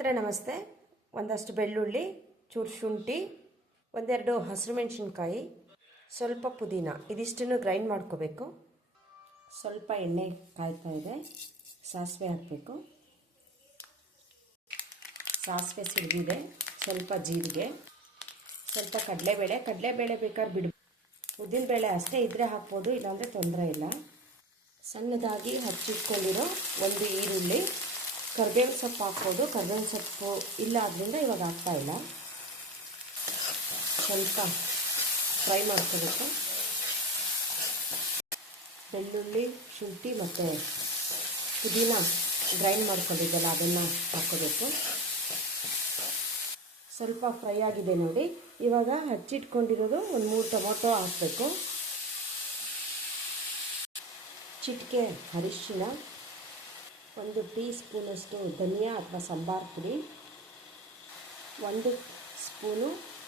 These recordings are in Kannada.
ಸ್ನೇಹಿತರೆ ನಮಸ್ತೆ. ಒಂದಷ್ಟು ಬೆಳ್ಳುಳ್ಳಿ, ಚೂರು ಶುಂಠಿ, ಒಂದೆರಡು ಹಸಿರು ಮೆಣಸಿನ್ಕಾಯಿ, ಸ್ವಲ್ಪ ಪುದೀನ ಇದಿಷ್ಟನ್ನು ಗ್ರೈಂಡ್ ಮಾಡ್ಕೋಬೇಕು. ಸ್ವಲ್ಪ ಎಣ್ಣೆ ಕಾಯ್ತಾ ಇದೆ, ಸಾಸಿವೆ ಹಾಕಬೇಕು. ಸಾಸಿವೆ ಸಿಡಿದಿದೆ, ಸ್ವಲ್ಪ ಜೀರಿಗೆ, ಸ್ವಲ್ಪ ಕಡಲೆಬೇಳೆ ಬೇಕಾದ್ರೆ ಬಿಡು, ಉದ್ದಿನಬೇಳೆ ಅಷ್ಟೇ ಇದ್ದರೆ ಹಾಕ್ಬೋದು, ಇಲ್ಲಾಂದರೆ ತೊಂದರೆ ಇಲ್ಲ. ಸಣ್ಣದಾಗಿ ಹಚ್ಚಿಟ್ಕೊಂಡಿರೋ ಒಂದು ಈರುಳ್ಳಿ, ಕರಿಬೇವಿನ ಸೊಪ್ಪು ಹಾಕ್ಬೋದು. ಕರಿಬೇವಿನ ಸೊಪ್ಪು ಇಲ್ಲ ಆದ್ದರಿಂದ ಇವಾಗ ಹಾಕ್ತಾಯಿಲ್ಲ. ಸ್ವಲ್ಪ ಫ್ರೈ ಮಾಡ್ಕೋಬೇಕು. ಬೆಳ್ಳುಳ್ಳಿ, ಶುಂಠಿ ಮತ್ತು ಪುದೀನ ಗ್ರೈಂಡ್ ಮಾಡ್ಕೊಂಡಿದ್ದೆಲ್ಲ ಅದನ್ನು ಹಾಕ್ಕೋಬೇಕು. ಸ್ವಲ್ಪ ಫ್ರೈ ಆಗಿದೆ ನೋಡಿ. ಇವಾಗ ಹಚ್ಚಿಟ್ಕೊಂಡಿರೋದು ಒಂದು 3 ಟೊಮೊಟೊ ಹಾಕಬೇಕು. ಚಿಟಿಕೆ ಅರಿಶಿನ, 1 ಟೀ ಸ್ಪೂನಷ್ಟು ಧನಿಯಾ ಅಥವಾ ಸಾಂಬಾರು ಪುಡಿ, 1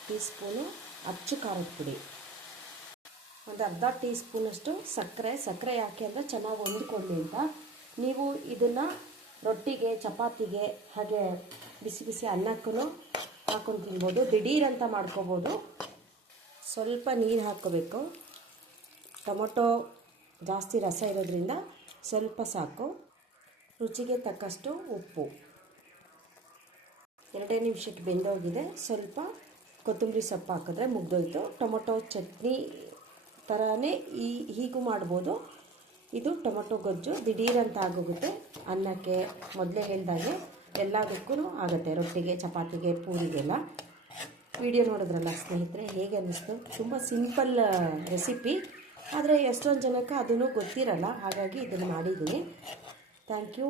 ಟೀ ಸ್ಪೂನು ಅಚ್ಚು ಖಾರದ ಪುಡಿ, ಒಂದು ಅರ್ಧ ಟೀ ಸ್ಪೂನಷ್ಟು ಸಕ್ಕರೆ ಯಾಕೆ ಅಂದರೆ ಚೆನ್ನಾಗಿ ಹೊಂದ್ಕೊಳ್ಳಿ ಅಂತ. ನೀವು ಇದನ್ನು ರೊಟ್ಟಿಗೆ, ಚಪಾತಿಗೆ, ಹಾಗೆ ಬಿಸಿ ಬಿಸಿ ಅನ್ನಕ್ಕೂ ಹಾಕೊಂಡು ತಿನ್ಬೋದು. ದಿಢೀರಂತ ಮಾಡ್ಕೋಬೋದು. ಸ್ವಲ್ಪ ನೀರು ಹಾಕ್ಕೋಬೇಕು. ಟೊಮೊಟೊ ಜಾಸ್ತಿ ರಸ ಇರೋದ್ರಿಂದ ಸ್ವಲ್ಪ ಸಾಕು. ರುಚಿಗೆ ತಕ್ಕಷ್ಟು ಉಪ್ಪು. 2 ನಿಮಿಷಕ್ಕೆ ಬೆಂದೋಗಿದೆ. ಸ್ವಲ್ಪ ಕೊತ್ತಂಬರಿ ಸೊಪ್ಪು ಹಾಕಿದ್ರೆ ಮುಗ್ದೋಯ್ತು. ಟೊಮೊಟೊ ಚಟ್ನಿ ಥರನೇ ಹೀಗೂ ಮಾಡ್ಬೋದು. ಇದು ಟೊಮೊಟೊ ಗೊಜ್ಜು ದಿಢೀರಂತ ಆಗೋಗುತ್ತೆ. ಅನ್ನಕ್ಕೆ ಮೊದಲೇ ಹೇಳ್ದಾಗೆ ಎಲ್ಲದಕ್ಕೂ ಆಗುತ್ತೆ, ರೊಟ್ಟಿಗೆ, ಚಪಾತಿಗೆ, ಪೂರಿಗೆಲ್ಲ. ವಿಡಿಯೋ ನೋಡಿದ್ರಲ್ಲ ಸ್ನೇಹಿತರೆ, ಹೇಗೆ ಅನ್ನಿಸ್ತು? ತುಂಬ ಸಿಂಪಲ್ ರೆಸಿಪಿ, ಆದರೆ ಎಷ್ಟೊಂದು ಜನಕ್ಕೆ ಅದೂ ಗೊತ್ತಿರಲ್ಲ, ಹಾಗಾಗಿ ಇದನ್ನು ಮಾಡಿದ್ದೀನಿ. Thank you.